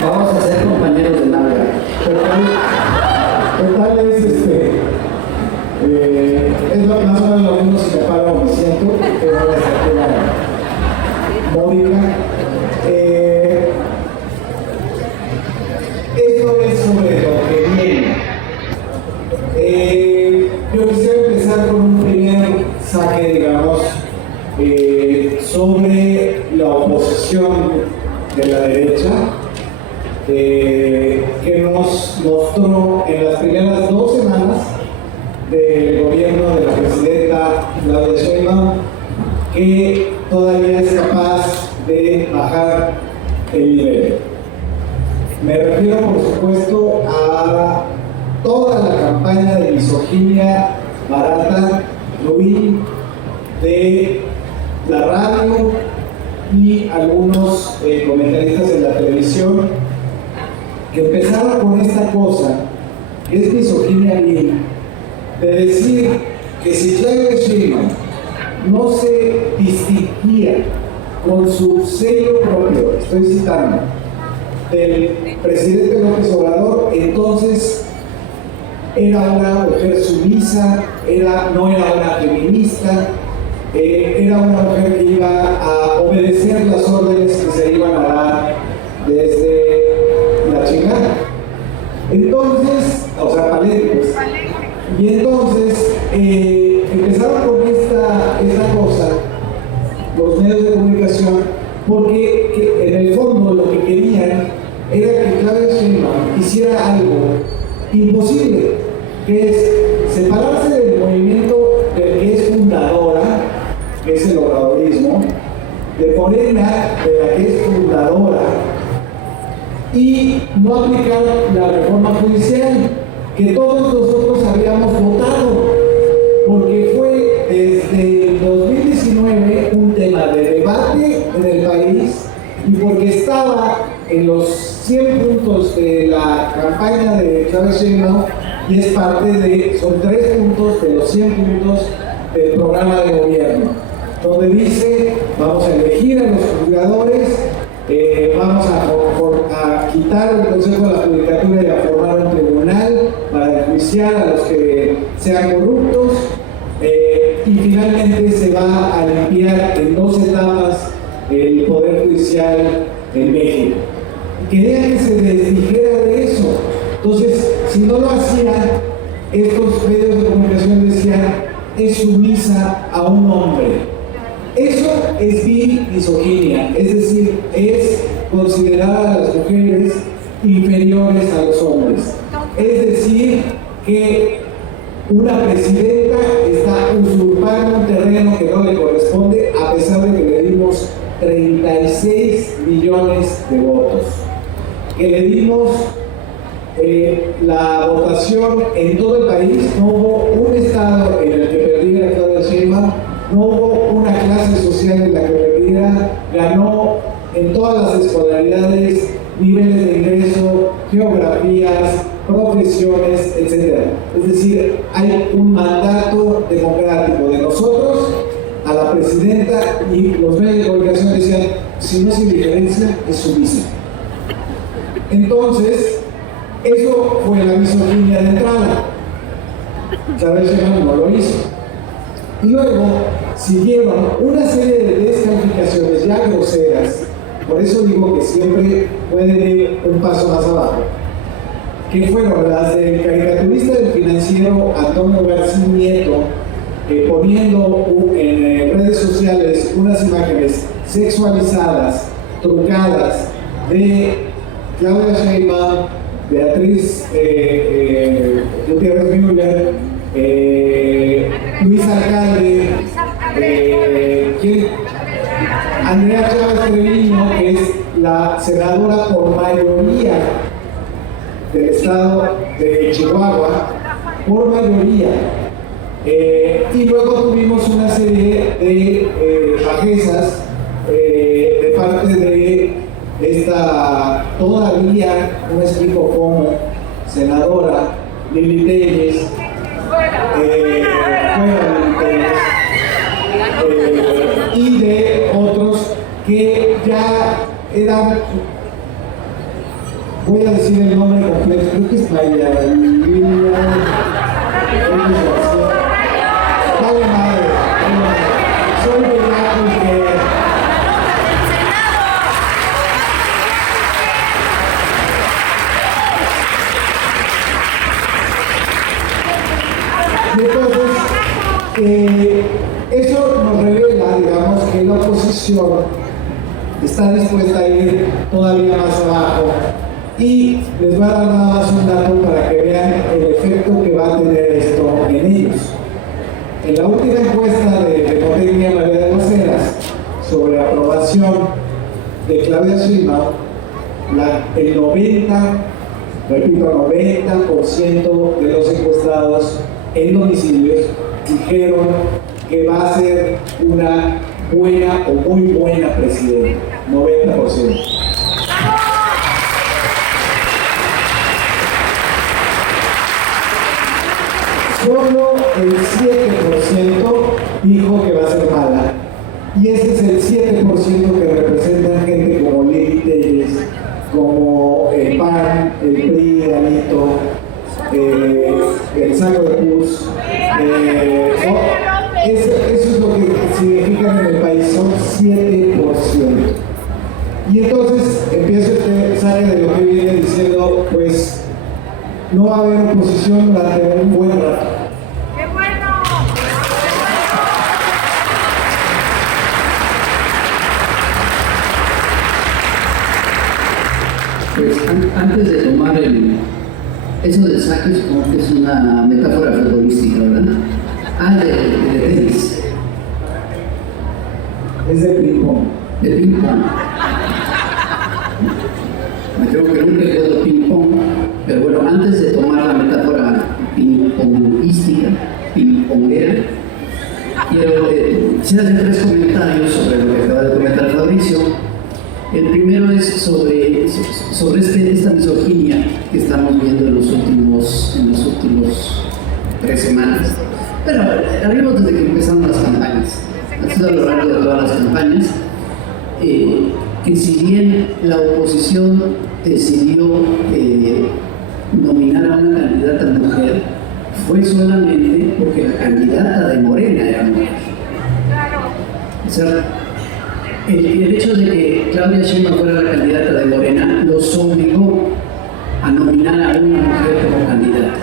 Vamos a ser compañeros de nalga. Total es más o menos lo mismo si me paro o me siento, pero la estatura módica. Esto es sobre lo que viene. Yo quisiera empezar con un primer saque, digamos, sobre la oposición de la derecha, que nos mostró en las primeras 2 semanas del gobierno de la presidenta Claudia Sheinbaum que todavía es capaz de bajar el nivel. Me refiero, por supuesto, a toda la campaña de misoginia barata, ruin, de la radio y algunos comentaristas en la televisión que empezaron con esta cosa, que es misoginia vil, de decir que si Claudia Sheinbaum no se distinguía con su sello propio, estoy citando, del presidente López Obrador, entonces era una mujer sumisa, no era una feminista, era una mujer que iba a obedecer las órdenes que se iban a dar desde la chingada. Entonces, o sea, Palenque. Y entonces empezaron con esta cosa, los medios de comunicación, porque en el fondo lo que querían era que Claudia Sheinbaum hiciera algo imposible, que es separarse del movimiento del que es fundadora, que es el obradorismo, de Morena, de la que es fundadora, y no aplicar la reforma judicial que todos nosotros habíamos votado, porque fue desde el 2019 un tema de debate en el país y porque estaba en los 100 puntos de la campaña de Claudia Sheinbaum y es parte son 3 puntos de los 100 puntos del programa de gobierno, donde dice: vamos a elegir a los juzgadores, vamos a quitar el Consejo de la Judicatura y a formar un tribunal para enjuiciar a los que sean corruptos, y finalmente se va a limpiar en 2 etapas el Poder Judicial en México. Querían que se desdijera de eso. Entonces, si no lo hacían, estos medios de comunicación decían: es sumisa a un hombre. Eso es misoginia, es decir, es considerar a las mujeres inferiores a los hombres. Es decir, que una presidenta está usurpando un terreno que no le corresponde, a pesar de que le dimos 36 millones de votos, que le dimos la votación en todo el país. No hubo un estado en el que perdiera Claudia Sheinbaum, no hubo una clase social en la que perdiera, ganó en todas las escolaridades, niveles de ingreso, geografías, profesiones, etc. Es decir, hay un mandato democrático de nosotros a la presidenta, y los medios de comunicación decían: si no es indiferencia, es sumisa. Entonces, eso fue la misoginia de entrada. Claudia Sheinbaum no lo hizo. Y luego siguieron una serie de descalificaciones ya groseras. Por eso digo que siempre pueden ir un paso más abajo, que fueron las del caricaturista del Financiero Antonio García Nieto, poniendo en redes sociales unas imágenes sexualizadas, trucadas, de Claudia Sheinbaum, Beatriz Gutiérrez Müller, Luis Alcalde, Andrea Chávez Treviño, que es la senadora por mayoría del estado de Chihuahua, por mayoría. Y luego tuvimos una serie de bajezas de parte de esta todavía, no me explico cómo, senadora Lili Telles, fuera Lili Telles, era, voy a decir el nombre completo, creo que es María Lilia. Vale madre, soy bellaco que... Entonces, eso nos revela, digamos, que la oposición está dispuesta a ir todavía más abajo. Y les voy a dar nada más un dato para que vean el efecto que va a tener esto en ellos. En la última encuesta de Demotecnia María de las Heras sobre aprobación de Claudia Sheinbaum, el 90% de los encuestados en domicilios dijeron que va a ser una buena o muy buena presidenta. 90%. Solo el 7% dijo que va a ser mala. Y ese es el 7% que representan gente como Lili Telles, como el PAN, el PRI, Alito, el Saco de Pus. Eso es lo que significa en el país, son 7%. Y entonces empiezo este saque de lo que viene diciendo, pues no va a haber oposición durante un buen rato. ¡Qué bueno! Pues antes de tomar eso del saque, supongo que es una metáfora futbolística, ¿verdad? De tenis. Es de ping-pong. De ping-pong. Me creo que nunca he jugado ping-pong, pero bueno, antes de tomar la metáfora ping-pongística, ping-ponguera, quisiera hacer 3 comentarios sobre lo que acaba de comentar Fabricio. El primero es sobre esta misoginia que estamos viendo en los últimos 3 semanas. Pero hablemos desde que empezaron las campañas. Ha sido a lo largo de todas las campañas que si bien la oposición decidió nominar a una candidata mujer, fue solamente porque la candidata de Morena era mujer. O sea, el hecho de que Claudia Sheinbaum fuera la candidata de Morena los obligó a nominar a una mujer como candidata.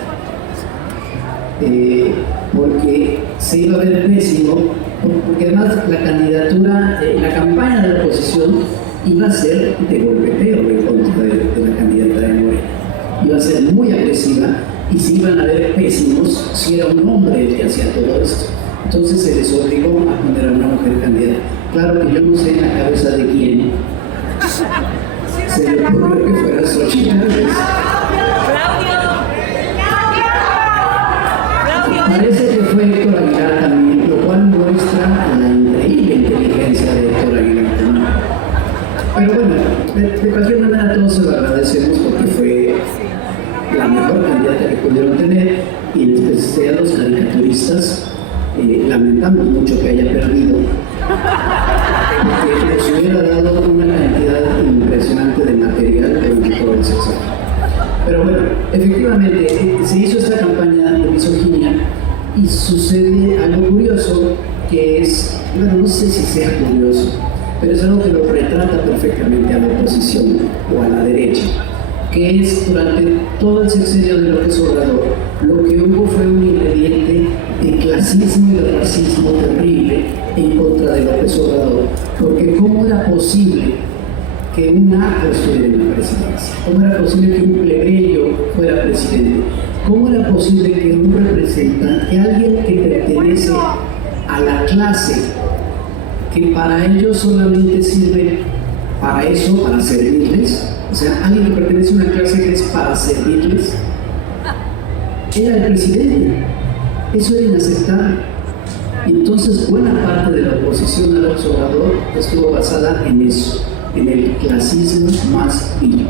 Porque se iba a ver pésimo, porque además la candidatura, la campaña de la oposición iba a ser de golpeteo en contra de la candidata de Morena. Iba a ser muy agresiva y se iban a ver pésimos si era un hombre el que hacía todo esto. Entonces se les obligó a poner a una mujer candidata. Claro que yo no sé en la cabeza de quién se le ocurrió que fuera Xochitl Gálvez. Parece que fue Héctor Aguilar también, lo cual muestra la increíble inteligencia de Héctor Aguilar también. Pero bueno, de cualquier manera todos se lo agradecemos porque fue la mejor candidata que pudieron tener, y en especial los caricaturistas lamentamos mucho que haya perdido, porque les hubiera dado una cantidad impresionante de material durante todo el sexo. Pero bueno, efectivamente se hizo esta campaña de misoginia y sucede algo curioso que es, bueno, no sé si sea curioso, pero es algo que lo retrata perfectamente a la oposición o a la derecha, que es durante todo el sexenio de López Obrador, lo que hubo fue un ingrediente de clasismo y de racismo terrible en contra de López Obrador, porque ¿cómo era posible que un acto estuviera en la presidencia? ¿Cómo era posible que un plebeyo fuera presidente? ¿Cómo era posible que un representante, alguien que pertenece a la clase, que para ellos solamente sirve para eso, para servirles, o sea, alguien que pertenece a una clase que es para servirles, era el presidente? Eso era inaceptable. Entonces, buena parte de la oposición al observador estuvo basada en eso, en el clasismo más vil.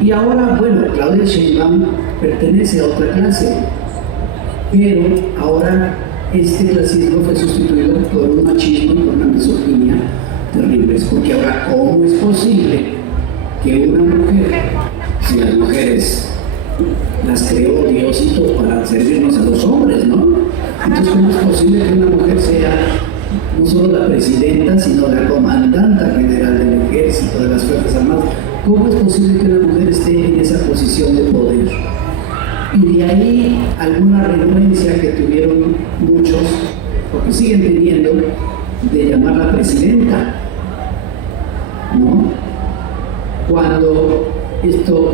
Y ahora, bueno, Claudia Sheinbaum pertenece a otra clase, pero ahora este clasismo fue sustituido por un machismo y por una misoginia terribles, porque ahora, ¿cómo es posible que una mujer, si las mujeres las creó Diosito para servirnos a los hombres, ¿no? Entonces, ¿cómo es posible que una mujer sea no solo la presidenta, sino la comandanta general del ejército, de las Fuerzas Armadas? ¿Cómo es posible que una mujer esté en esa posición de poder? Y de ahí alguna renuencia que tuvieron muchos, porque siguen teniendo, de llamarla presidenta, ¿no? Cuando esto,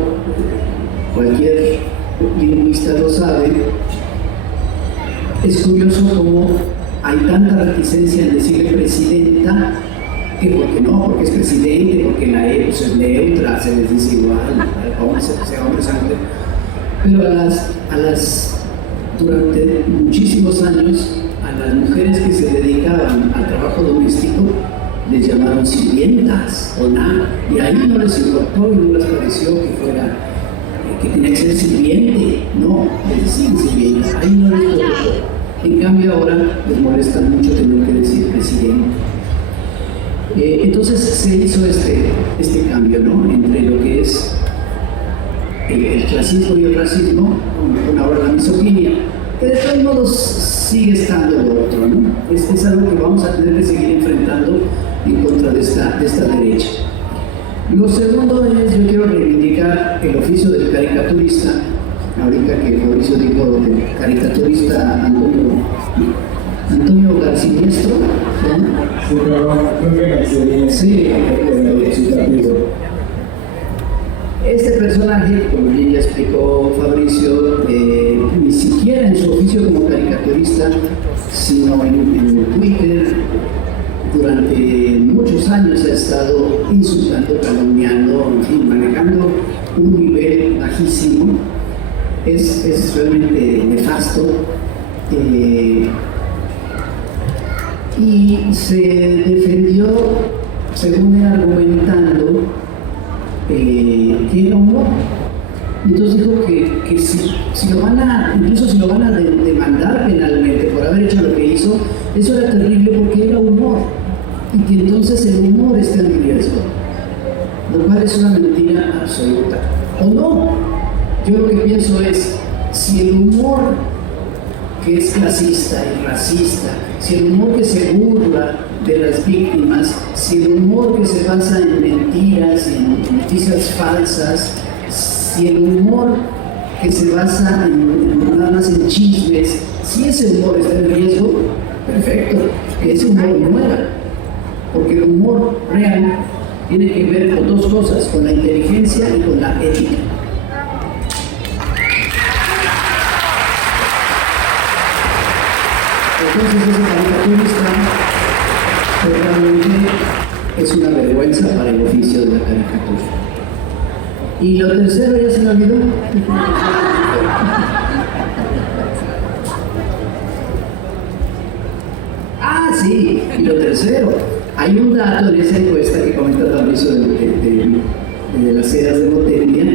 cualquier lingüista lo sabe, es curioso cómo hay tanta reticencia en decirle presidenta, que porque no, porque es presidente, porque la E pues es neutra, se les dice igual, sea hombre, sea mujer. Pero durante muchísimos años, a las mujeres que se dedicaban al trabajo doméstico les llamaron sirvientas o nada, y ahí no les importó y no les pareció que tenía que ser sirviente, no, les decían sirvienta, ahí no les importó. En cambio ahora les molesta mucho tener que decir presidente. Entonces se hizo este cambio, ¿no?, entre lo que es el clasismo y el racismo, con ahora la misoginia, que de todos modos sigue estando lo otro, ¿no? Es algo que vamos a tener que seguir enfrentando en contra de esta derecha. Lo segundo es, yo quiero reivindicar el oficio del caricaturista. Ahorita que Mauricio dijo del caricaturista Antonio Garciniestro, ¿no? Sí, pero creo que sí, este personaje, como bien ya explicó Fabricio, ni siquiera en su oficio como caricaturista, sino en Twitter, durante muchos años ha estado insultando, calumniando, en fin, manejando un nivel bajísimo. Es realmente nefasto. Y se defendió, según él, argumentando que era humor. Entonces dijo que si lo van a, incluso si lo van a demandar penalmente por haber hecho lo que hizo, eso era terrible porque era humor, y que entonces el humor está en riesgo, lo cual es una mentira absoluta. ¿O no? Yo lo que pienso es, si el humor que es clasista y racista, si el humor que se burla de las víctimas, si el humor que se basa en mentiras, en noticias falsas, si el humor que se basa nada más en chismes, si ese humor está en riesgo, perfecto, que ese humor muera, porque el humor real tiene que ver con dos cosas, con la inteligencia y con la ética. Entonces ese caricaturista realmente es una vergüenza para el oficio de la caricatura. Y lo tercero ya se me olvidó. Ah, sí, y lo tercero. Hay un dato en esa encuesta que comenta Fabricio de las eras de Botemia,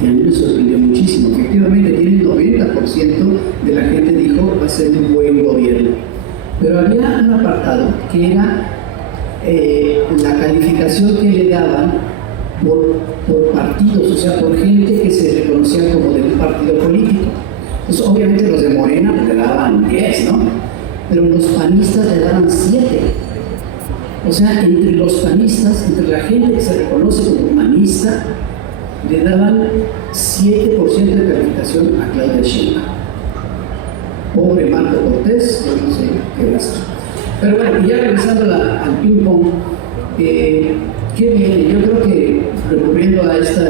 que a mí me sorprendió muchísimo. Efectivamente, tiene el 90% de la gente dijo va a ser un buen gobierno. Pero había un apartado que era la calificación que le daban por partidos, o sea, por gente que se reconocía como de un partido político. Entonces, obviamente los de Morena pues, le daban 10, ¿no? Pero los panistas le daban 7. O sea, entre los panistas, entre la gente que se reconoce como humanista, le daban 7% de calificación a Claudia Sheinbaum. Pobre Marco Cortés, no sé qué gasto. Pero bueno, ya regresando al ping-pong, qué bien, yo creo que recurriendo a esta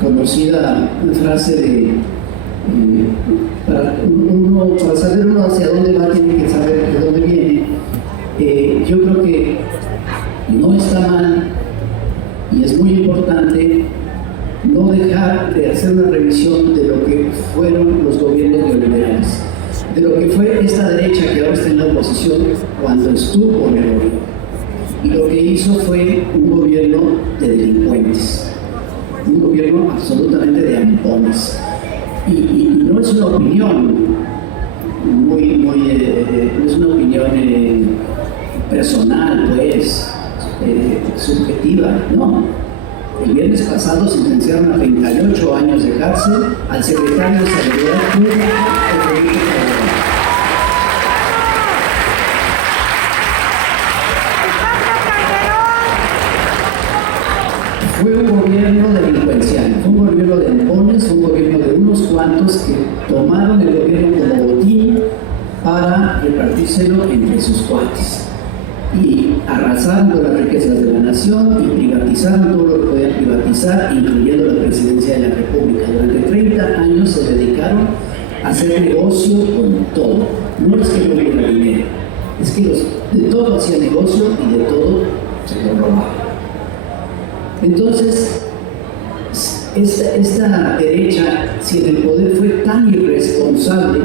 conocida frase de para saber uno hacia dónde va, tiene que saber de dónde viene. Yo creo que no está mal y es muy importante no dejar de hacer una revisión de lo que fueron los gobiernos neoliberales, de lo que fue esta derecha que ahora está en la oposición cuando estuvo en el gobierno. Y lo que hizo fue un gobierno de delincuentes, un gobierno absolutamente de ampones. Y no es una opinión no es una opinión personal, pues, subjetiva, no. El viernes pasado sentenciaron a 38 años de cárcel al secretario de Seguridad Pública de Felipe Calderón. Fue un gobierno delincuencial, fue un gobierno de empones, fue un gobierno de unos cuantos que tomaron el gobierno como botín para repartírselo entre sus cuates y arrasando las riquezas de la nación y privatizando todo lo que podían privatizar, incluyendo la presidencia de la República. Durante 30 años se dedicaron a hacer negocio con todo. No es que no hubiera dinero, es que de todo hacían negocio y de todo se lo robaban. Entonces, esta derecha, si en el poder fue tan irresponsable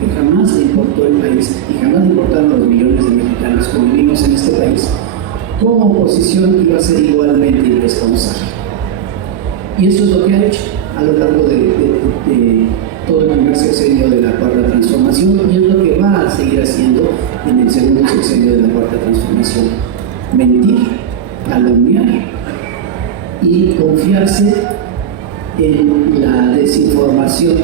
que jamás le importó el país y jamás le importaron los millones de mexicanos que vivimos en este país, como oposición iba a ser igualmente irresponsable. Y eso es lo que ha hecho a lo largo de todo el primer sexenio de la Cuarta Transformación y es lo que va a seguir haciendo en el segundo sexenio de la Cuarta Transformación. Mentir, calumniar y confiarse en la desinformación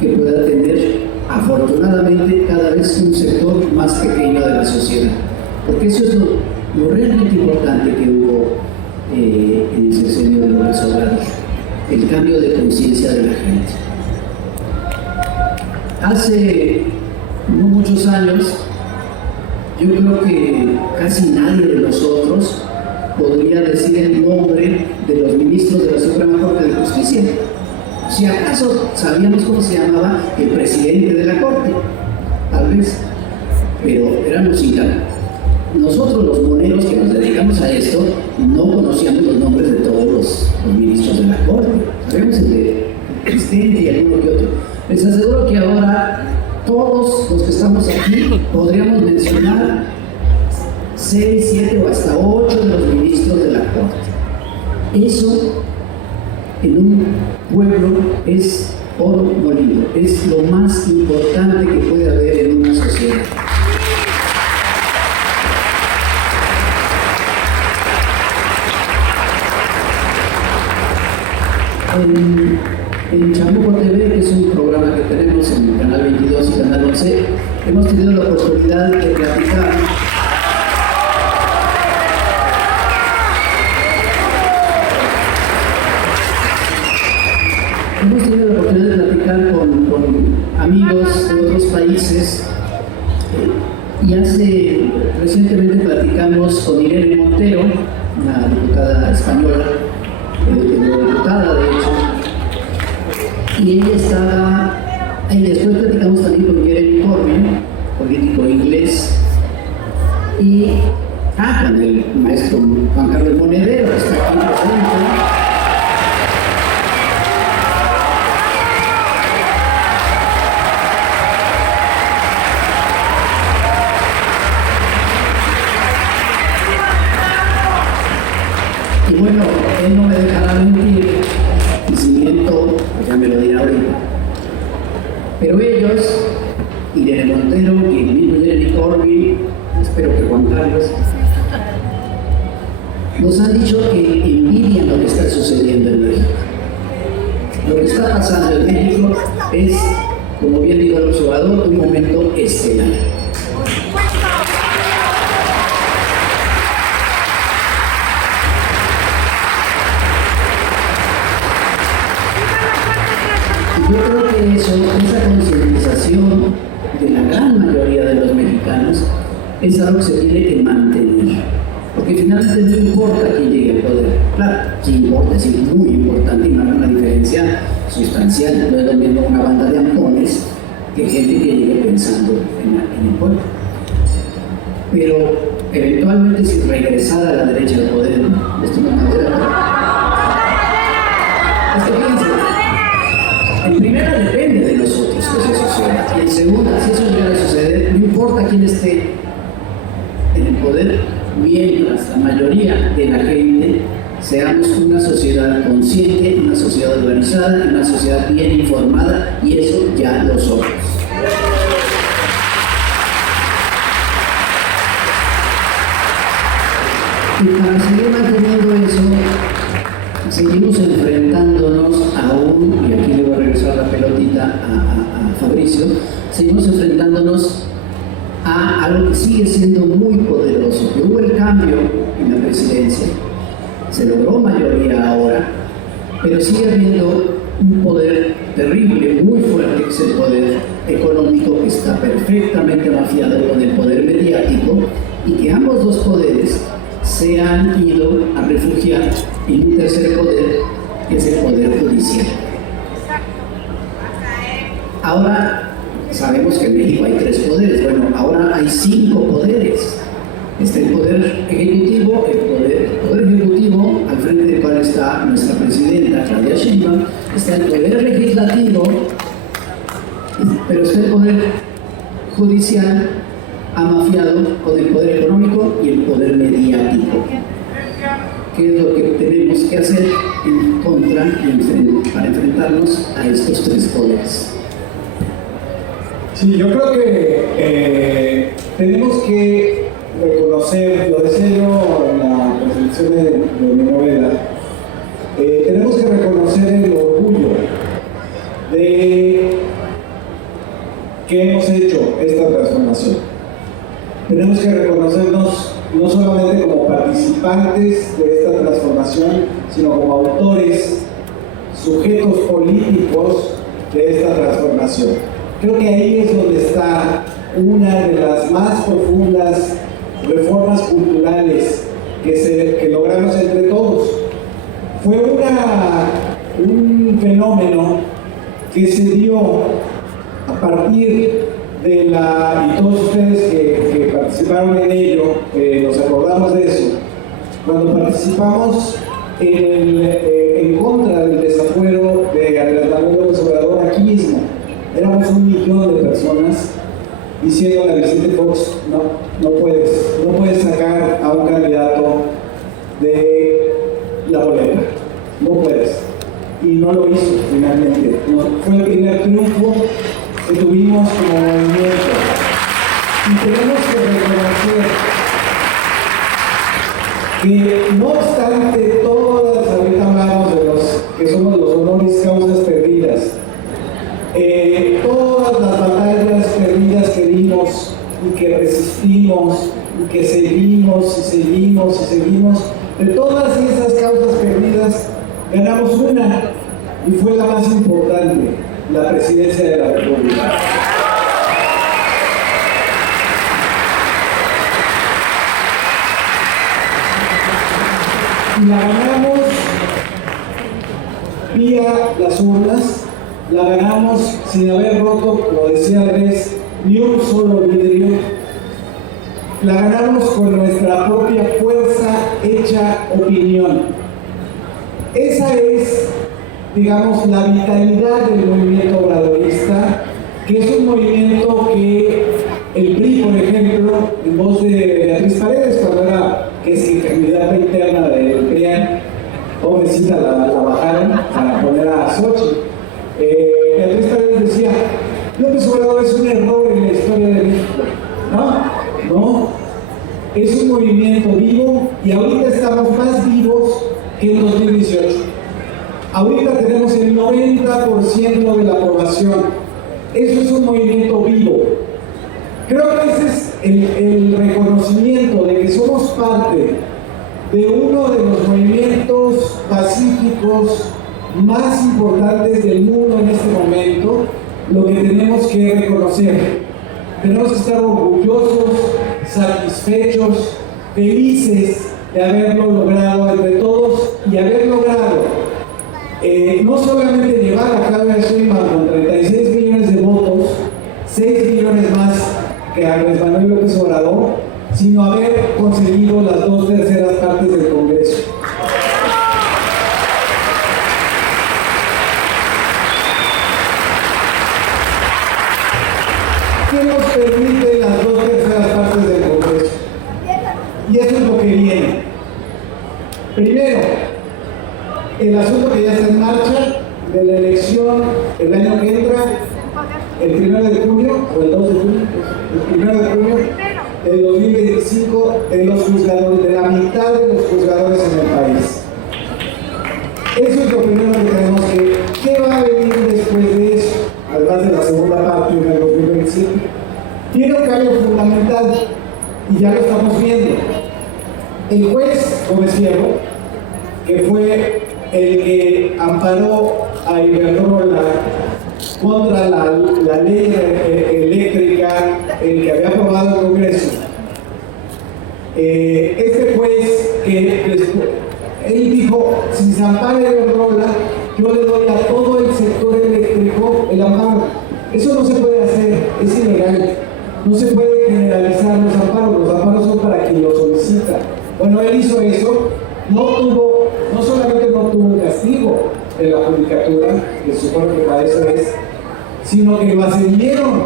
que pueda tener afortunadamente cada vez un sector más pequeño de la sociedad, porque eso es lo realmente importante que hubo en el sexenio de López Obrador, el cambio de conciencia de la gente. Hace no muchos años, yo creo que casi nadie de nosotros podría decir el nombre de los ministros de la Suprema Corte de Justicia. Si acaso sabíamos cómo se llamaba el presidente de la Corte, tal vez, pero éramos incapaces. Nosotros los moneros que nos dedicamos a esto no conocíamos los nombres de todos los ministros de la Corte. Sabíamos el de presidente y alguno que otro. Les aseguro que ahora todos los que estamos aquí podríamos mencionar 6, 7 o hasta 8 de los ministros de la Corte. Eso en un pueblo es oro molido, es lo más importante que puede haber en una sociedad. En Chamuco TV, que es un programa que tenemos en el Canal 22 y Canal 11, hemos tenido la oportunidad de platicar con amigos de otros países y recientemente platicamos con Irene Montero, una diputada española, diputada de hecho, y después platicamos también con Jeremy Corbyn, político inglés, y con el maestro Juan Carlos Monedero, que está aquí presente. Y bueno, él no me dejará mentir, y si miento, pues ya me lo dirá ahorita. Pero ellos, Irene Montero y el mismo Jeremy Corbyn, espero que Juan Carlos, nos han dicho que envidian lo que está sucediendo en México. Lo que está pasando en México es, como bien dijo el observador, un momento estelar. Yo creo que esa concientización de la gran mayoría de los mexicanos es algo que se tiene que mantener, porque finalmente no importa quién llegue al poder. Claro, sí importa, es muy importante y marca una diferencia sustancial. No es lo mismo una banda de ampones que gente que llegue pensando en el pueblo. Pero eventualmente, si regresara a la derecha al poder, esto no es manera. Es que fíjense, en primera depende de nosotros que eso suceda, y en segunda, si eso llega a suceder, no importa quién esté en el poder, mientras la mayoría de la gente seamos una sociedad consciente, una sociedad organizada, una sociedad bien informada, y eso ya lo somos. Y para seguir manteniendo eso, seguimos enfrentándonos aún, y aquí le voy a regresar la pelotita a Fabricio, seguimos enfrentándonos a algo que sigue siendo muy poderoso, que hubo el cambio en la presidencia, se logró mayoría ahora, pero sigue habiendo un poder terrible, muy fuerte, que es el poder económico, que está perfectamente mafiado con el poder mediático, y que ambos dos poderes se han ido a refugiar en un tercer poder, que es el poder judicial. Ahora sabemos que en México hay 3 poderes, bueno, ahora hay 5 poderes. Está el poder ejecutivo, el poder ejecutivo, al frente del cual está nuestra presidenta Claudia Sheinbaum, está el poder legislativo, pero está el poder judicial amafiado con el poder económico y el poder mediático. ¿Qué es lo que tenemos que hacer en contra para enfrentarnos a estos 3 poderes? Sí, yo creo que tenemos que reconocer, lo decía yo en la presentación de mi novela, tenemos que reconocer el orgullo de que hemos hecho esta transformación. Tenemos que reconocernos no solamente como participantes de esta transformación, sino como autores, sujetos políticos de esta transformación. Creo que ahí es donde está una de las más profundas reformas culturales que logramos entre todos. Fue un fenómeno que se dio a partir de y todos ustedes que participaron en ello, nos acordamos de eso, cuando participamos en contra del desafuero de Andrés Manuel López Obrador aquí mismo. Éramos 1 millón de personas diciendo a Vicente Fox, no puedes sacar a un candidato de la boleta, no puedes. Y no lo hizo finalmente. Fue el primer triunfo que tuvimos como movimiento. Y tenemos que reconocer que no obstante ahorita hablamos de los que somos los honoris causas perdidas, todas las batallas perdidas que dimos y que resistimos y que seguimos, de todas esas causas perdidas ganamos una, y fue la más importante, la presidencia de la República. Y la ganamos vía las urnas, la ganamos sin haber roto, como decía Andrés, ni un solo vidrio. La ganamos con nuestra propia fuerza hecha opinión. Esa es, digamos, la vitalidad del movimiento obradorista, que es un movimiento que el PRI, por ejemplo, en voz de Beatriz Paredes, cuando era candidata interna del PRIAN, pobrecita, la bajaron para poner a Xochitl. Beatriz Paredes decía, López Obrador es un error en la historia de México. No, es un movimiento vivo, y ahorita estamos más vivos que en 2018. Ahorita tenemos el 90% de la población. Eso es un movimiento vivo. Creo que ese es el reconocimiento de que somos parte de uno de los movimientos pacíficos más importantes del mundo en este momento. Lo que tenemos que reconocer, tenemos que estar orgullosos, satisfechos, felices de haberlo logrado entre todos, y haber logrado no solamente llevar a Claudia Sheinbaum con 36 millones de votos, 6 millones más que a Andrés Manuel López Obrador, sino haber conseguido las 2/3 partes del Congreso. ¿Qué nos permite las 2/3 partes del Congreso? Y eso es lo que viene. Primero, el asunto que ya está en marcha de la elección el año que entra, el 1 de junio, o el 2 de junio, el 1 de junio, del 2025 de los juzgadores, de la mitad de los juzgadores en el país. Eso es lo primero que tenemos que... ¿Qué va a venir después de eso? Además de la segunda parte en el 2025. Tiene un cambio fundamental y ya lo estamos viendo. El juez Gómez Fierro, que fue el que amparó a Iberdrola contra la ley eléctrica, el que había aprobado el Congreso, este juez que él dijo, si se ampara Iberdrola, yo le doy a todo el sector eléctrico el amparo. Eso no se puede hacer, es ilegal. No se puede generalizar los amparos son para quien lo solicita. Bueno, él hizo eso, no solamente no tuvo un castigo de la judicatura, que se supone que para eso es, sino que lo ascendieron.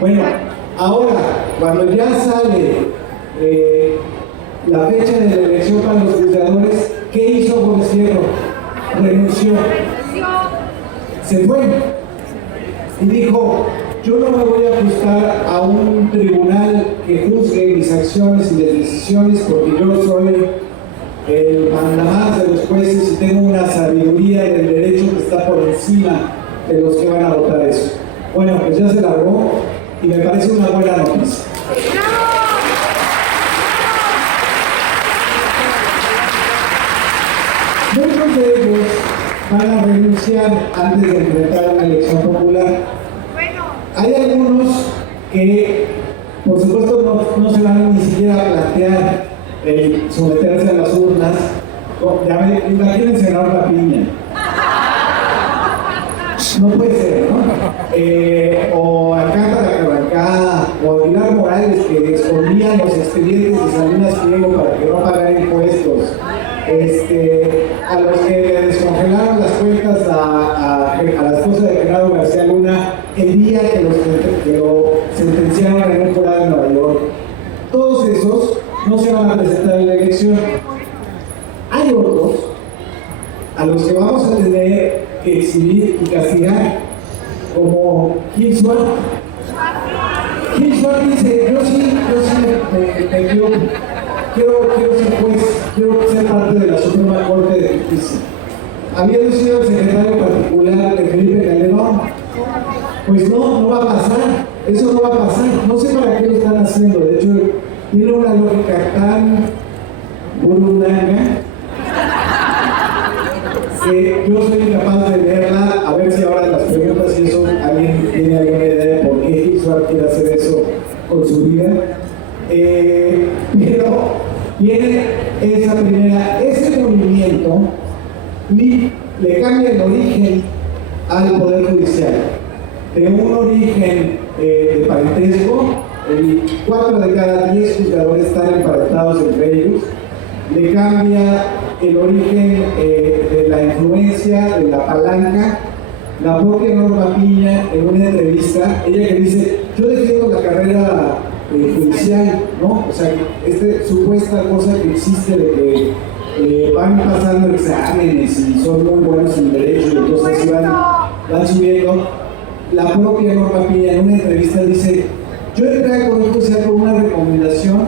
Bueno, ahora, cuando ya sale la fecha de la elección para los juzgadores, ¿qué hizo Gómez Fierro? Renunció. Se fue y dijo, yo no me voy a ajustar a un tribunal que juzgue mis acciones y mis decisiones porque yo soy el mandamás de los jueces y tengo una sabiduría del derecho que está por encima de los que van a votar eso. Bueno, pues ya se largó y me parece una buena noticia. Muchos de ellos van a renunciar antes de enfrentar una elección popular. Hay algunos que, por supuesto, no se van ni siquiera a plantear el someterse a las urnas. Imagínense a la piña. No puede ser, ¿no? O Alcántara de Carrancá, o Aguilar Morales, que escondían los expedientes de Salinas Pliego para que no pagaran impuestos. A los que le descongelaron las cuentas a la esposa de Gerardo García Luna el día que lo sentenciaron en un jurado en Nueva York. Todos esos no se van a presentar en la elección. Hay otros a los que vamos a tener que exhibir y castigar, como Gil Suárez. Gil Suárez dice, yo sí quiero ser juez, quiero ser parte de la Suprema Corte de Justicia. Habiendo sido el secretario particular de Felipe Calderón, pues no va a pasar, eso no va a pasar, no sé para qué lo están haciendo, de hecho tiene una lógica tan burundanga que yo soy incapaz de leerla, a ver si ahora las preguntas y eso alguien tiene alguna idea de por qué Gil Suárez quiere hacer eso con su vida. Pero viene ese movimiento le cambia el origen al Poder Judicial. De un origen de parentesco, 4 de cada 10 juzgadores están emparentados entre ellos, le cambia el origen de la influencia, de la palanca. La propia Norma Piña, en una entrevista, ella que dice, yo defiendo la carrera judicial, ¿no? O sea, esta supuesta cosa que existe de que van pasando exámenes y son muy buenos en derecho y entonces van subiendo. La propia Norma Piña en una entrevista dice, yo entré al Poder Judicial con una recomendación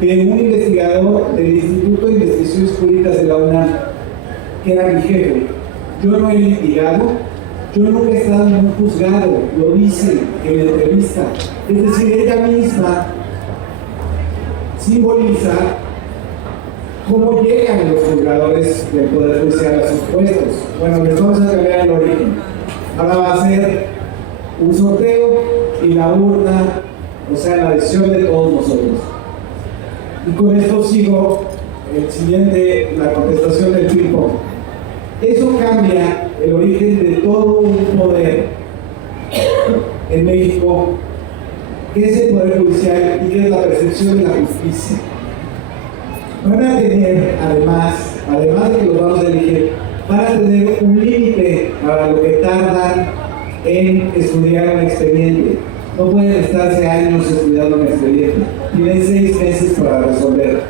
de un investigador del Instituto de Investigaciones Jurídicas de la UNAM, que era mi jefe. Yo no he litigado, yo nunca he estado en un juzgado, lo dice en la entrevista. Es decir, ella misma simboliza cómo llegan los juzgadores del Poder Judicial a sus puestos. Bueno, les vamos a cambiar el origen. Ahora va a ser un sorteo y la urna, o sea, la decisión de todos nosotros. Y con esto sigo la contestación del ping-pong. Eso cambia el origen de todo un poder en México, que es el Poder Judicial y que es la percepción de la justicia. Van a tener, además de que los vamos a elegir, van a tener un límite para lo que tardan en estudiar un expediente. No pueden estarse años estudiando un expediente. Tienen 6 meses para resolver.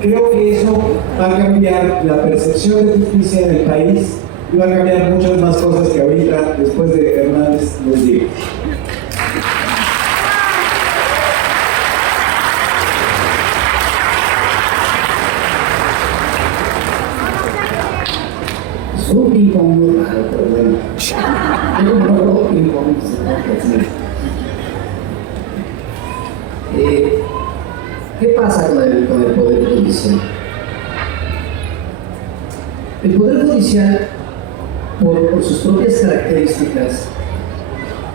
Creo que eso va a cambiar la percepción de justicia en el país y va a cambiar muchas más cosas que ahorita, después de Hernández, les digo. pong muy raro, pero bueno. Yo no juego ping pong, ¿qué pasa con el Poder Judicial? El Poder Judicial, por sus propias características,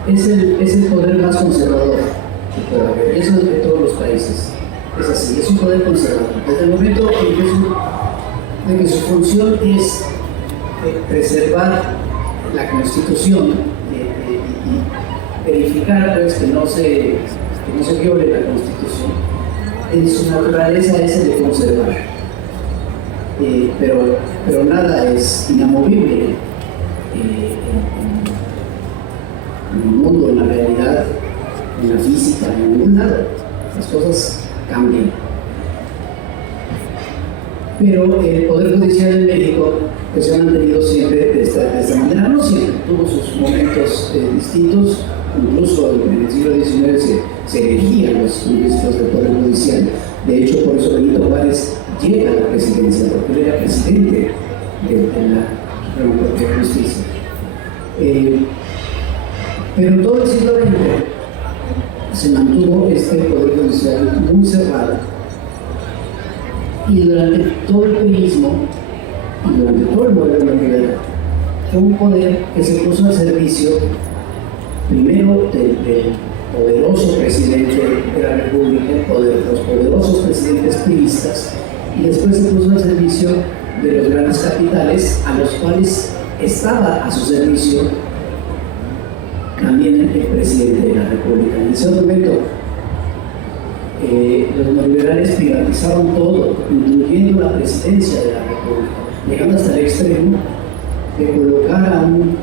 es el poder más conservador que puede haber. Eso es de todos los países. Es así, es un poder conservador. Desde el momento en que su función es preservar la Constitución y verificar pues, que no se viole la Constitución, en su naturaleza es el de conservar. Pero nada es inamovible en el mundo, en la realidad, en la física, en ningún lado. Las cosas cambian. Pero el Poder Judicial en México pues, se ha mantenido siempre de esta manera. No siempre, tuvo sus momentos distintos. Incluso en el siglo XIX se elegían los ministros del Poder Judicial. De hecho, por eso Benito Juárez llega a la presidencia, porque él era presidente de la Suprema Corte de Justicia. Pero en todo el siglo XX se mantuvo este Poder Judicial muy cerrado, y durante todo el perismo y durante todo el gobierno liberal fue un poder que se puso al servicio primero del poderoso presidente de la República, los poderosos presidentes priistas, y después se puso al servicio de los grandes capitales, a los cuales estaba a su servicio también el presidente de la República. En ese momento, los neoliberales privatizaron todo, incluyendo la presidencia de la República, llegando hasta el extremo de colocar a un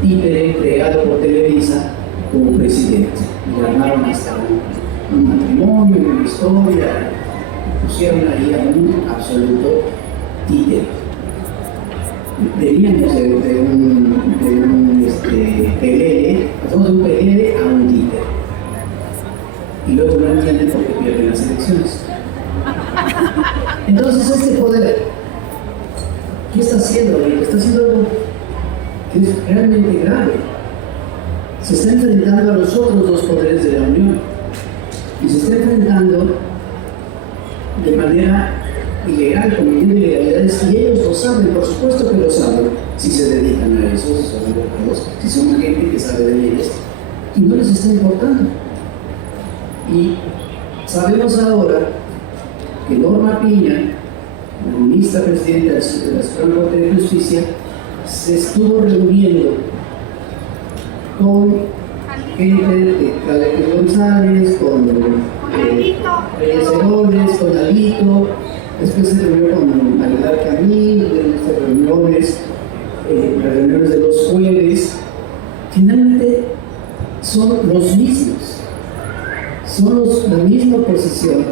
títere creado por Televisa como presidente. Le armaron hasta un matrimonio, una historia, pusieron ahí a un absoluto títere. Veníamos de un PLL, pasamos de un PLL a un títere. Y luego no entienden por qué pierden las elecciones. Entonces este poder, ¿qué está haciendo ahorita? Está haciendo algo que es realmente grave. Se está enfrentando a los otros dos poderes de la Unión y se está enfrentando de manera ilegal, cometiendo ilegalidades, y ellos lo saben, por supuesto que lo saben, si se dedican a eso, si son abogados, si son gente que sabe de leyes, y no les está importando. Y sabemos ahora que Norma Piña, la ministra presidenta de la Suprema Corte de Justicia, se estuvo reuniendo con gente de Caleb González, con Reyes Heroles, con Alito, después se reunió con Aguilar Camil, de nuestras reuniones, las reuniones de los jueves. Finalmente son los mismos, son la misma oposición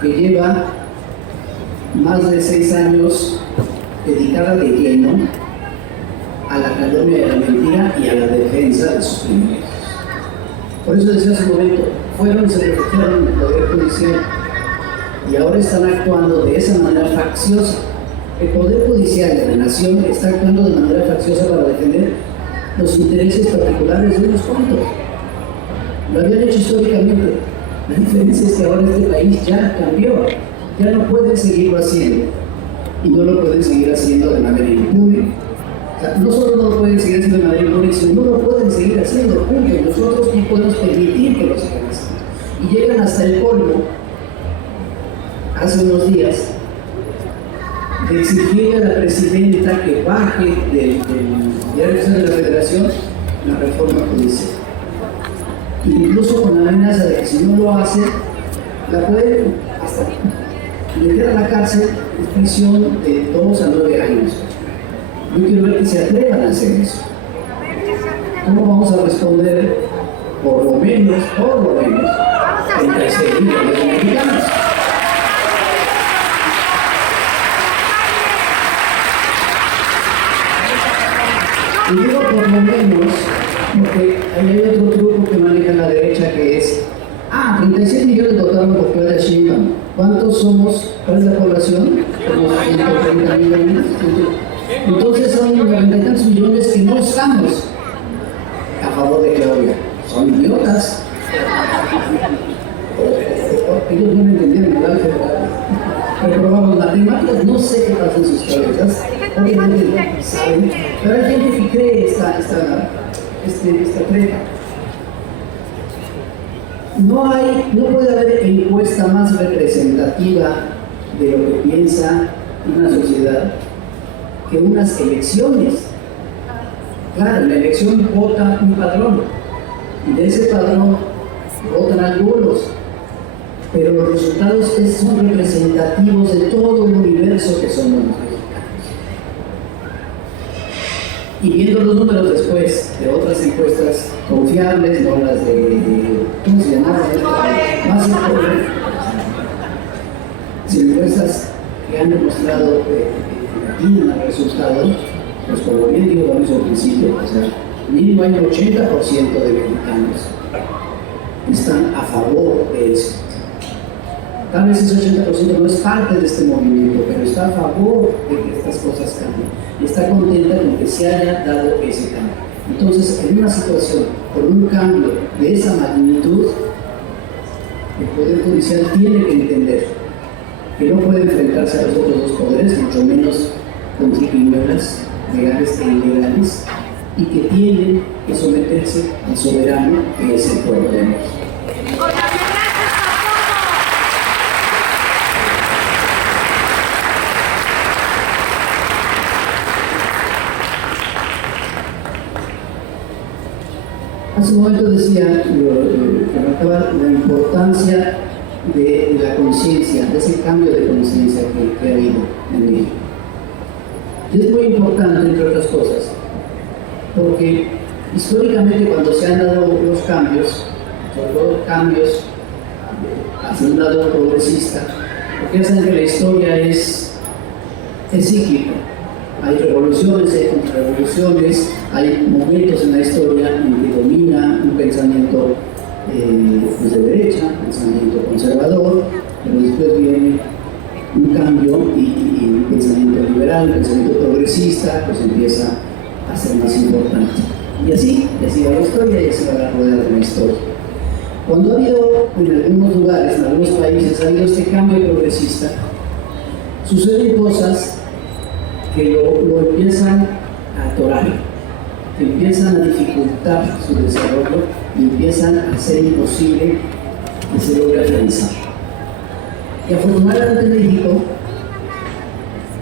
que lleva más de 6 años dedicada de lleno a la calumnia de la mentira y a la defensa de sus privilegios. Por eso decía hace un momento, fueron y se refugiaron en el Poder Judicial y ahora están actuando de esa manera facciosa. El Poder Judicial de la Nación está actuando de manera facciosa para defender los intereses particulares de unos cuantos. Lo habían hecho históricamente. La diferencia es que ahora este país ya cambió, ya no pueden seguirlo haciendo, y no lo pueden seguir haciendo de manera impune. O sea, no solo no lo pueden seguir haciendo de manera impune, sino no lo pueden seguir haciendo, punto. Nosotros no podemos permitir que lo sigan haciendo. Y llegan hasta el colmo, hace unos días, de exigirle a la presidenta que baje del Diario de la Federación la reforma judicial. Incluso con la amenaza de que si no lo hace, la pueden hasta meter a la cárcel en prisión de 2 a 9 años. Yo quiero ver que se atrevan a hacer eso. ¿Cómo vamos a responder? Por lo menos, 36 millones de mexicanos. Y digo por lo menos, porque ahí hay otro truco que maneja la derecha, que es 36 millones votaron por Claudia Sheinbaum. ¿Cuántos somos? ¿Cuál es la población? Como 130 millones. Entonces son 90 y tantos millones que no estamos a favor de Claudia. Son idiotas. Ellos no me entendieron el álgebra. Reprobamos matemáticas, no sé qué pasa en sus cabezas. Obviamente no saben, pero hay gente que cree esta treta. No puede haber encuesta más representativa de lo que piensa una sociedad que unas elecciones. Claro, en la elección vota un padrón y de ese padrón votan algunos, pero los resultados son representativos de todo el universo que somos los mexicanos. Y viendo los números después de otras encuestas confiables, no las de ¿cómo se llama? Más importantes, encuestas que han demostrado el resultado, pues como bien digo al principio, o sea, mínimo hay un 80% de mexicanos están a favor de eso. Tal vez ese 80% no es parte de este movimiento, pero está a favor de que estas cosas cambien y está contenta con que se haya dado ese cambio. Entonces, en una situación con un cambio de esa magnitud, el Poder Judicial tiene que entender que no puede enfrentarse a los otros dos poderes, mucho menos con triquiñuelas legales e ilegales, y que tienen que someterse al soberano que es el pueblo de México. Hace un momento decía, remarcaba la importancia de la conciencia, de ese cambio de conciencia que ha habido en México. Y es muy importante, entre otras cosas, porque históricamente cuando se han dado los cambios, sobre todo cambios hacia un lado progresista, porque ya saben que la historia es cíclica. Hay revoluciones, hay contrarrevoluciones, hay momentos en la historia en que domina un pensamiento pues de derecha, un pensamiento conservador, pero después viene un cambio y un pensamiento liberal, un pensamiento progresista, pues empieza a ser más importante. Y así va la historia y así va la rueda de la historia. Cuando ha habido en algunos lugares, en algunos países, ha habido este cambio progresista, suceden cosas que lo empiezan a atorar, que empiezan a dificultar su desarrollo y empiezan a hacer imposible que se logre realizar. Y afortunadamente en México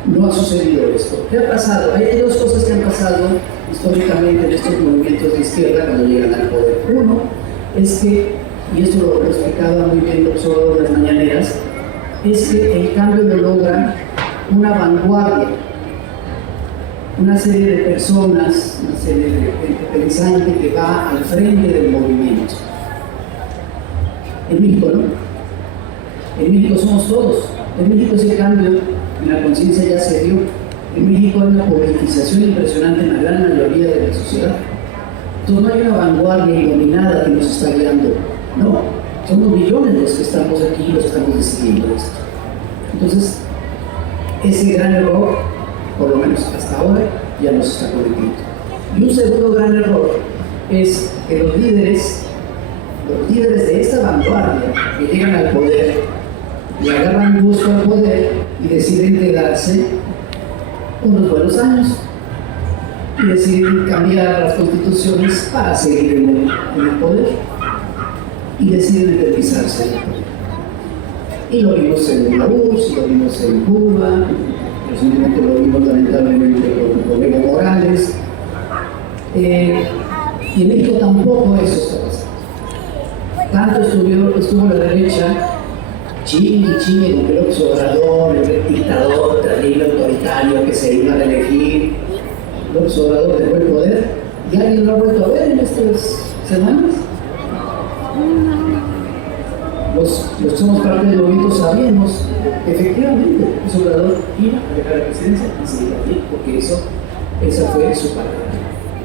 no ha sucedido esto. ¿Qué ha pasado? Hay dos cosas que han pasado históricamente en estos movimientos de izquierda cuando llegan al poder. Uno es que, y esto lo explicaba muy bien el profesor de las mañaneras, es que el cambio lo logra una vanguardia, una serie de personas, una serie de gente pensante que va al frente del movimiento. En México, ¿no? En México somos todos. En México ese cambio en la conciencia ya se dio. En México hay una politización impresionante en la gran mayoría de la sociedad. Entonces no hay una vanguardia iluminada que nos está guiando. No, somos millones los que estamos aquí, los que estamos decidiendo esto. Entonces, ese gran error, por lo menos hasta ahora, ya nos está cometiendo. Y un segundo gran error es que los líderes de esta vanguardia que llegan al poder y agarran gusto al poder y deciden quedarse unos buenos años y deciden cambiar las constituciones para seguir en el poder y deciden eternizarse. Y lo vimos en la URSS, lo vimos en Cuba, recientemente lo vimos lamentablemente con Evo Morales, y en México tampoco eso está pasando. Tanto estuvo la derecha chingue con el López Obrador, el dictador terrible autoritario que se iba a reelegir. López Obrador dejó el poder y alguien lo ha vuelto a ver en estas semanas. Los que somos parte del movimiento sabíamos que efectivamente López Obrador iba a dejar la presidencia y se iba a ir, porque esa fue su palabra.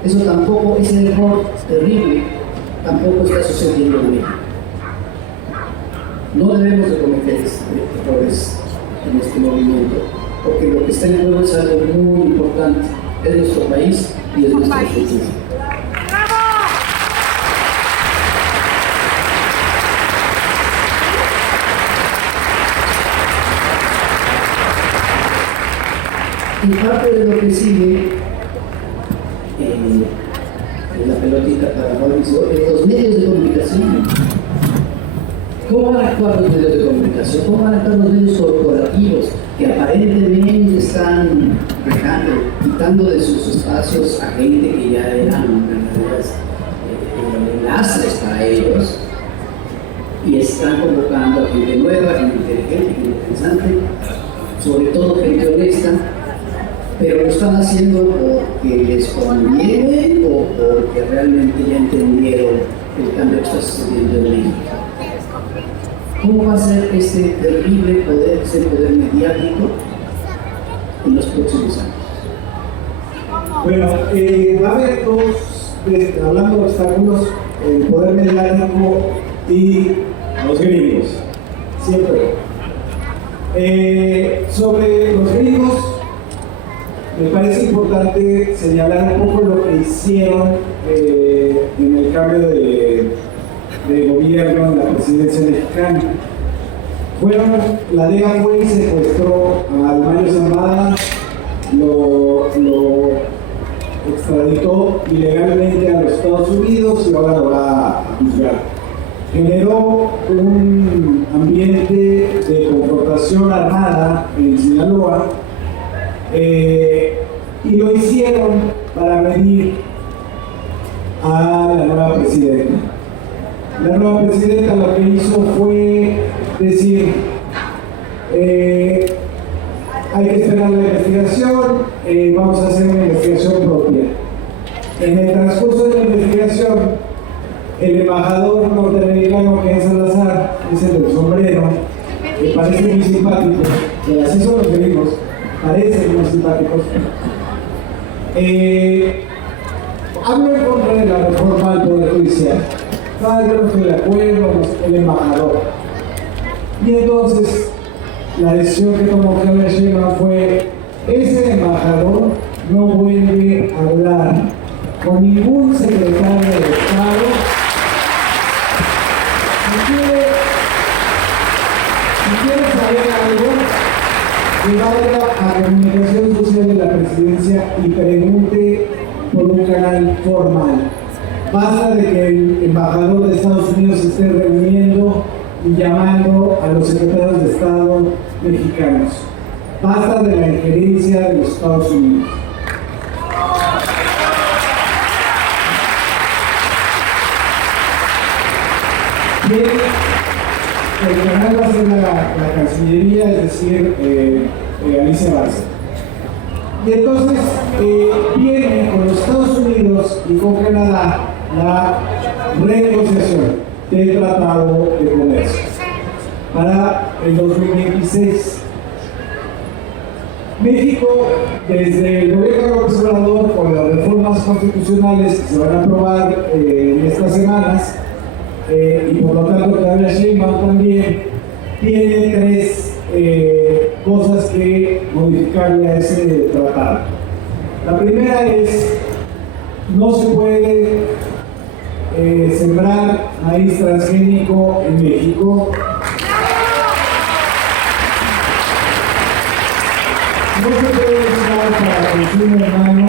Eso tampoco, ese error terrible, tampoco está sucediendo en México. No debemos de cometer errores en este movimiento, porque lo que está en juego es algo muy importante, es nuestro país y es nuestro futuro. Y parte de lo que sigue, la pelotita para Mauricio, los medios de comunicación. ¿Cómo van a actuar los medios de comunicación? ¿Cómo van a actuar los medios corporativos que aparentemente están quitando de sus espacios a gente que ya eran verdaderas lastres para ellos y están convocando a gente nueva, gente inteligente, gente pensante, sobre todo gente honesta? Pero lo están haciendo porque les conviene o porque realmente ya entendieron el cambio que está sucediendo en México. ¿Cómo va a ser este terrible poder, ese poder mediático en los próximos años? Bueno, va a haber hablando de obstáculos, el poder mediático y los gringos, siempre. Sobre los gringos, me parece importante señalar un poco lo que hicieron en el cambio de gobierno en la presidencia mexicana. La DEA fue y secuestró al Mario Zambada, lo extraditó ilegalmente a los Estados Unidos y ahora lo va a juzgar. Generó un ambiente de confrontación armada en Sinaloa. Y lo hicieron para medir a la nueva presidenta. La nueva presidenta lo que hizo fue decir, hay que esperar la investigación, vamos a hacer una investigación propia. En el transcurso de la investigación, el embajador norteamericano que es Salazar, es el del sombrero, me parece muy simpático, y así son los gringos, parecen muy simpáticos. Hablo en contra de la reforma al Poder Judicial. Yo no estoy de acuerdo, el embajador. Y entonces, la decisión que tomó Claudia Sheinbaum fue: ese embajador no vuelve a hablar con ningún secretario de Estado. Si quiere saber algo, que vaya a Comunicación Social de la Presidencia y pregunte por un canal formal. Basta de que el embajador de Estados Unidos esté reuniendo y llamando a los secretarios de Estado mexicanos. Basta de la injerencia de los Estados Unidos. Bien, el canal va a ser la Cancillería, es decir, Alicia Bárcena. Y entonces viene con los Estados Unidos y con Canadá la renegociación del Tratado de Comercio para el 2026. México, desde el gobierno de López Obrador, con las reformas constitucionales que se van a aprobar en estas semanas, y por lo tanto Claudia Sheinbaum también, tiene tres cosas que modificarle a ese tratado. La primera es: no se puede sembrar maíz transgénico en México. No se puede usar para consumo humano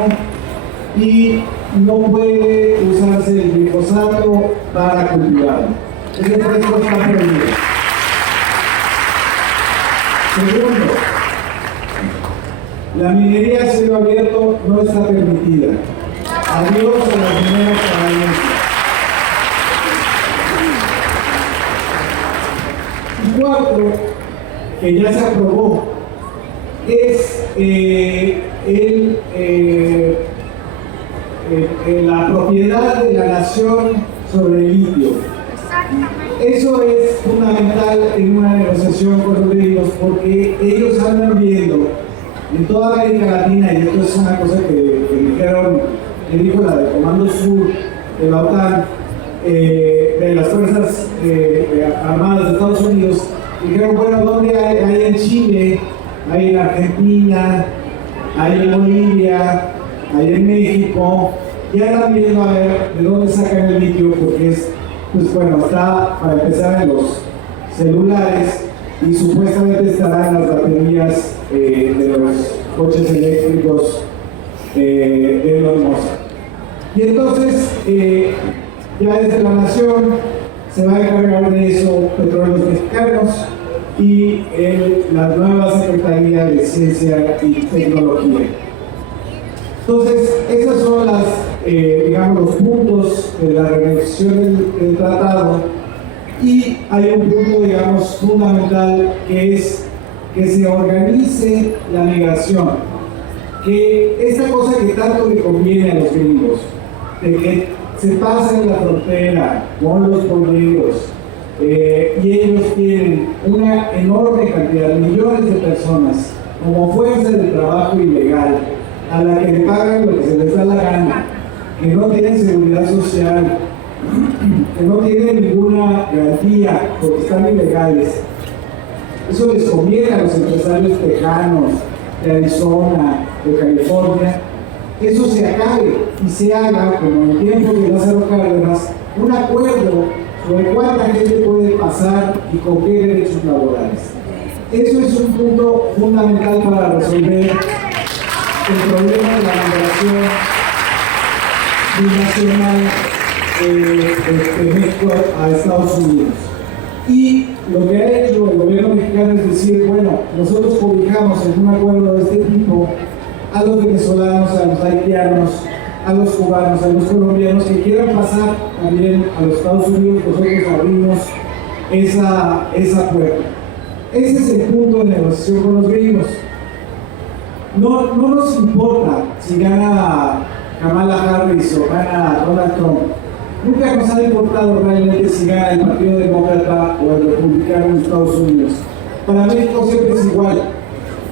y no puede usarse el glifosato para cultivar. Ese precio está prohibido. Segundo, la minería a cielo abierto no está permitida. Adiós a las mineras canadienses. Y cuarto, que ya se aprobó, es la propiedad de la nación sobre el litio. Eso es fundamental en una negociación con los gringos, porque ellos andan viendo en toda América Latina, y esto es una cosa que dijo la de Comando Sur de la OTAN, de las Fuerzas Armadas de Estados Unidos, dijeron: bueno, ¿dónde hay en Chile hay en Argentina, hay en Bolivia, hay en México. Ya están viendo a ver de dónde sacan el litio, porque es, pues bueno, está para empezar en los celulares y supuestamente estará en las baterías de los coches eléctricos de Elon Musk. Y entonces, ya desde la nación se va a encargar de eso Petróleos Mexicanos y la nueva Secretaría de Ciencia y Tecnología. Entonces, esos son digamos, los puntos de la renegociación del tratado, y hay un punto, digamos, fundamental, que es que se organice la migración, que esta cosa que tanto le conviene a los gringos, de que se pasen la frontera con los polleros, y ellos tienen una enorme cantidad, millones de personas, como fuerza de trabajo ilegal, a la que le pagan lo que se les da la gana, que no tienen seguridad social, que no tienen ninguna garantía porque están ilegales. Eso les conviene a los empresarios tejanos, de Arizona, de California. Eso se acabe y se haga, como en tiempos de Lázaro Cárdenas, un acuerdo sobre cuánta gente puede pasar y con qué derechos laborales. Eso es un punto fundamental para resolver el problema de la migración binacional de México a Estados Unidos. Y lo que ha hecho el gobierno mexicano es decir, bueno, nosotros publicamos en un acuerdo de este tipo a los venezolanos, a los haitianos, a los cubanos, a los colombianos que quieran pasar también a los Estados Unidos. Nosotros abrimos esa puerta. Ese es el punto de negociación con los gringos. No nos importa si gana Kamala Harris o gana Donald Trump. Nunca nos ha importado realmente si gana el Partido Demócrata o el Republicano en Estados Unidos. Para México siempre es igual.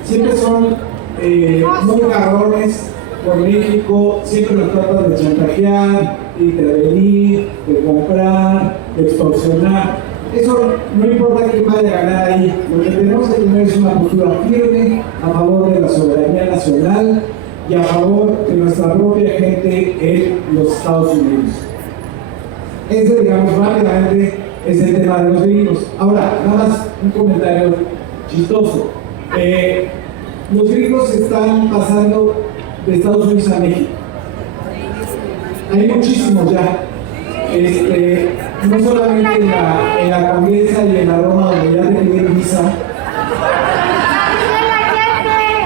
Siempre son muy cabrones con México, siempre nos tratan de chantajear, de intervenir, de comprar, de extorsionar. Eso no importa quién vaya a ganar ahí. Lo que tenemos que tener es una postura firme a favor de la soberanía nacional y a favor de nuestra propia gente en los Estados Unidos. Ese, digamos, rápidamente es el tema de los gringos. Ahora, nada más un comentario chistoso. Los gringos están pasando de Estados Unidos a México. Hay muchísimos ya. No solamente en la Condesa y en la Roma, donde ya te piden visa,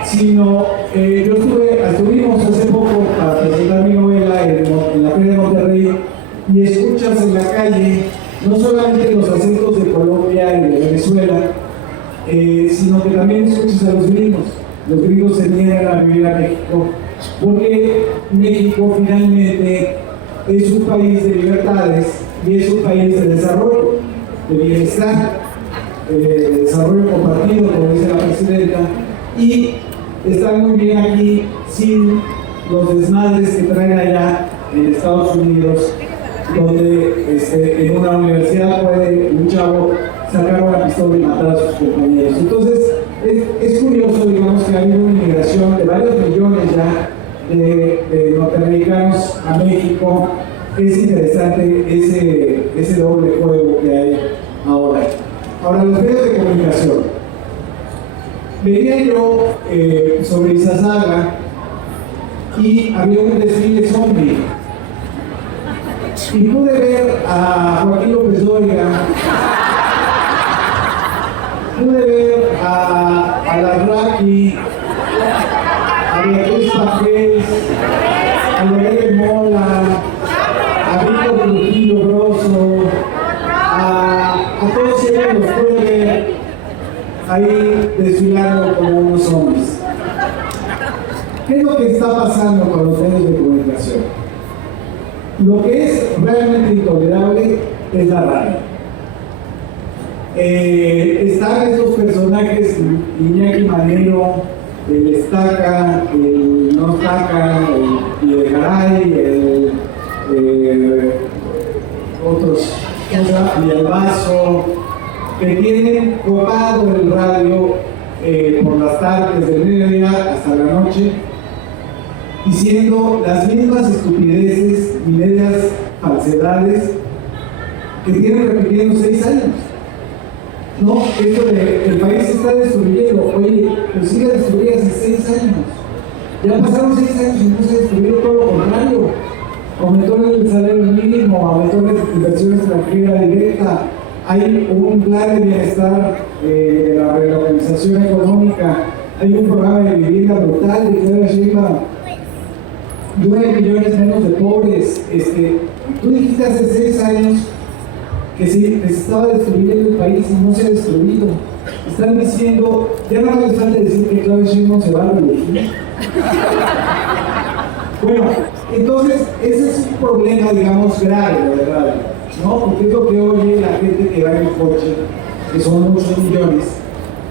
sino estuvimos hace poco para presentar mi novela en la Feria de Monterrey, y escuchas en la calle no solamente los acentos de Colombia y de Venezuela, sino que también escuchas a los gringos. Los gringos se niegan a vivir a México porque México finalmente es un país de libertades y es un país de desarrollo, de bienestar, de desarrollo compartido, como dice la presidenta, y están muy bien aquí sin los desmadres que traen allá en Estados Unidos, donde en una universidad puede un chavo sacar una pistola y matar a sus compañeros. Entonces, es curioso, digamos, que ha habido una inmigración de varios millones ya de norteamericanos a México. Es interesante ese doble juego que hay ahora. Ahora, los medios de comunicación. Venía yo sobre Izazaga y había un desfile zombie. Y pude ver a Joaquín López Dóriga, pude ver a la Raki, a Beatriz Pajés, a Lorena Mola, a Víctor Trujillo Grosso, a todos ellos los pude ver ahí desfilando como unos zombies. ¿Qué es lo que está pasando con los medios de comunicación? Lo que es realmente intolerable es la radio. Están estos personajes, Iñaki Manero, el Estaca, el No Estaca, el Videgaray, otros, y el Vaso, que tienen copado el radio por las tardes, del mediodía hasta la noche, diciendo las mismas estupideces y medias falsedades que tienen repitiendo 6 años. No, esto de el país se está destruyendo, oye, pues sí la destruí hace 6 años. Ya pasaron 6 años y no se destruyó, todo lo contrario. Aumentó el salario mínimo, aumentó la inversión extranjera directa, hay un plan de bienestar de la relocalización económica, hay un programa de vivienda brutal de Claudia Sheinbaum, 9 millones menos de pobres. Tú dijiste hace 6 años que sí, se estaba destruyendo el país y no se ha destruido. Están diciendo, ya no les falta decir que Claudia Sheinbaum se va a reelegir. Bueno, entonces ese es un problema, digamos, grave, ¿verdad? ¿No? Porque es lo que oye la gente que va en el coche, que son muchos millones.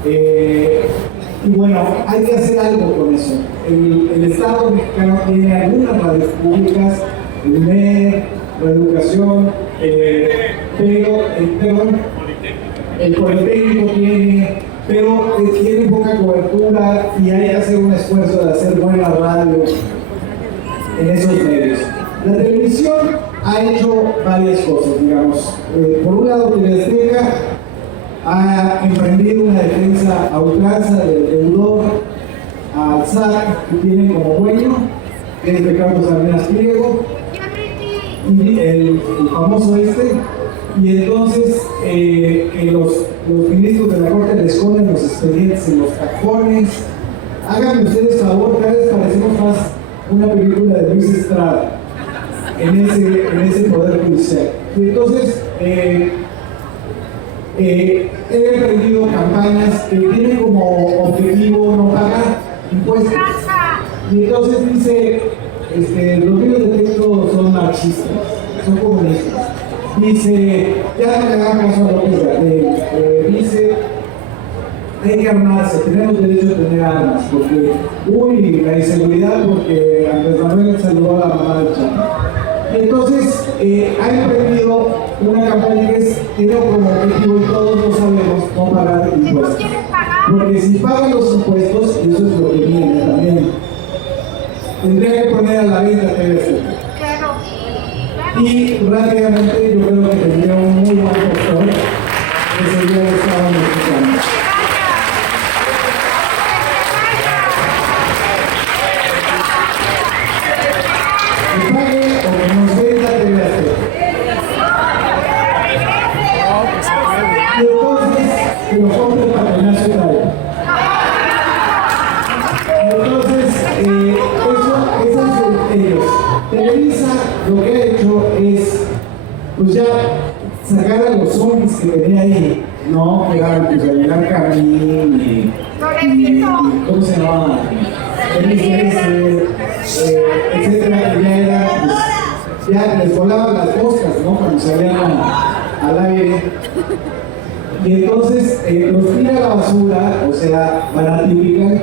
Y bueno, hay que hacer algo con eso. El Estado mexicano tiene algunas radios públicas, el MED, la educación, el Politécnico tiene, pero tiene poca cobertura y hay que hacer un esfuerzo de hacer buena radio en esos medios. La televisión ha hecho varias cosas, digamos. Por un lado, TV Azteca ha emprendido una defensa a ultranza del deudor al SAT que tienen como dueño, que es Ricardo Salinas Pliego, y el famoso y entonces los ministros de la Corte le esconden los expedientes en los cajones. Háganme ustedes favor, cada vez parecemos más una película de Luis Estrada en ese poder judicial. Y entonces he emprendido campañas que tienen como objetivo no pagar impuestos. Y entonces dice, los libros de texto son marxistas, son comunistas. Dice, ya no le hagan caso a López Gatell, dice, hay que armarse, tenemos derecho a tener armas, porque, la inseguridad, porque Andrés Manuel saludó a la mamá del Chavo. Y entonces, ha emprendido una campaña que tiene como objetivo, y todos lo sabemos, no pagar impuestos. Porque si pagan los impuestos, y eso es lo que viene también, tendría que poner a la venta TV Azteca. Y rápidamente yo creo que tendría un muy buen postor que sería el Estado mexicano. Que pague o que nos venda TV Azteca. Y entonces que lo compre para que nace tal. Entonces, eso es ellos. Televisa lo que ha hecho es, pues ya sacar a los zombies que tenía ahí, ¿no? Que eran pues a llegar Carmín y ¿cómo se llama? Etcétera, que ya era, pues, ya les volaban las moscas, ¿no? Cuando salían al aire. Y entonces los tira a la basura, o sea, baratífican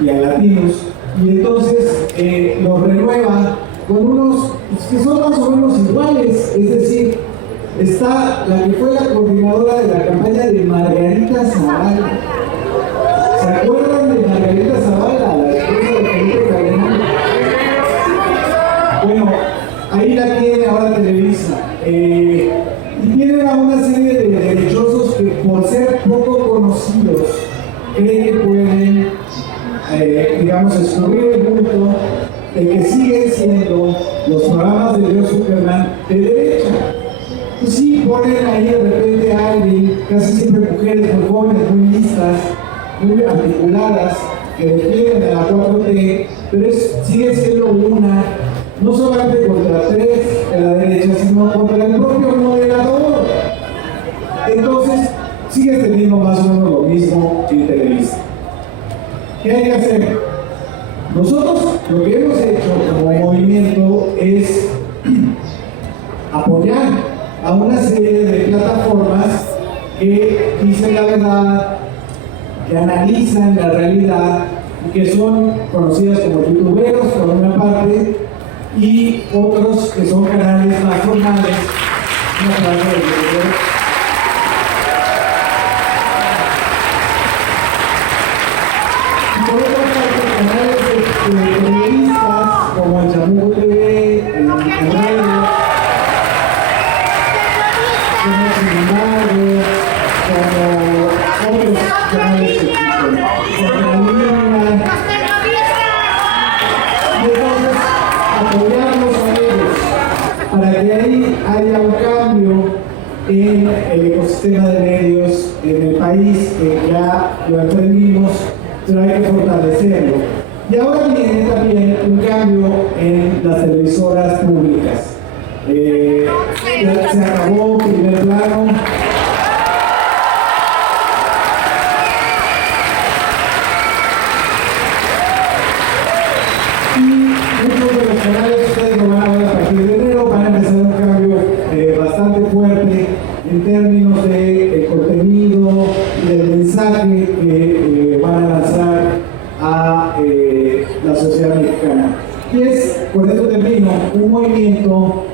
y a latinos. Y entonces los renueva con unos que son más o menos iguales, es decir, está la que fue la coordinadora de la campaña de Margarita Zavala. ¿Se acuerdan de Margarita Zavala, la esposa de Felipe Calderón? Bueno, ahí la tiene ahora Televisa. Y tienen a una serie de derechosos que por ser poco conocidos creen que pueden digamos, excluir el punto de que siguen siendo los programas de Leo Superman de derecha. Pues sí, ponen ahí de repente a alguien, casi siempre mujeres muy jóvenes, muy listas, muy articuladas, que defienden de la 4T, pero sigue siendo una, no solamente contra 3 de la derecha, sino contra el propio moderador. Entonces, sigue teniendo más o menos lo mismo en Televisa. ¿Qué hay que hacer? Nosotros lo que hemos hecho como movimiento es apoyar a una serie de plataformas que dicen la verdad, que analizan la realidad y que son conocidas como youtuberos por una parte y otros que son canales más formales, una parte de youtuberos. sistema de medios en el país, que ya lo aprendimos, pero hay que fortalecerlo. Y ahora viene también un cambio en las televisoras públicas. Ya se acabó Primer Plano. Y muchos de los canales, ustedes lo van a ver a partir de enero, van a empezar un cambio bastante fuerte en términos de contenido y del mensaje que van a lanzar a la sociedad mexicana. Y es, con esto termino, un movimiento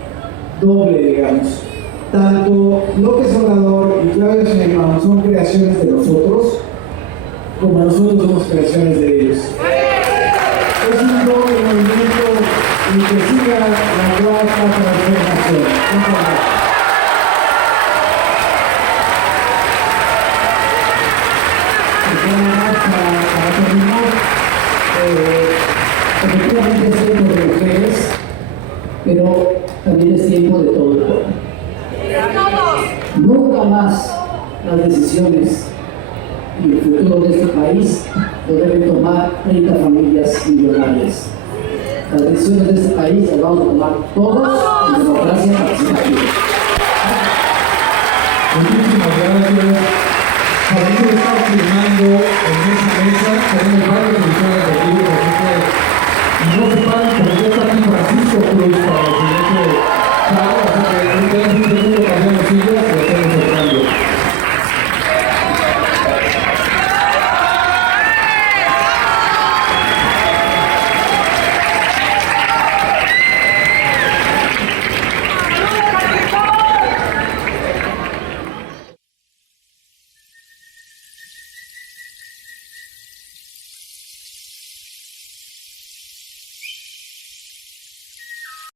doble, digamos. Tanto López Obrador y Claudia Sheinbaum son creaciones de nosotros, como nosotros somos creaciones de ellos. Es un doble movimiento y que siga la cuarta transformación. Para terminar, efectivamente es tiempo de mujeres, pero también es tiempo de todo el pueblo. Nunca más las decisiones y el futuro de este país lo deben tomar 30 familias millonarias. Las decisiones de este país las vamos a tomar todos en democracia participativa. Muchísimas gracias. Para eso está firmando en esa mesa, tenemos varios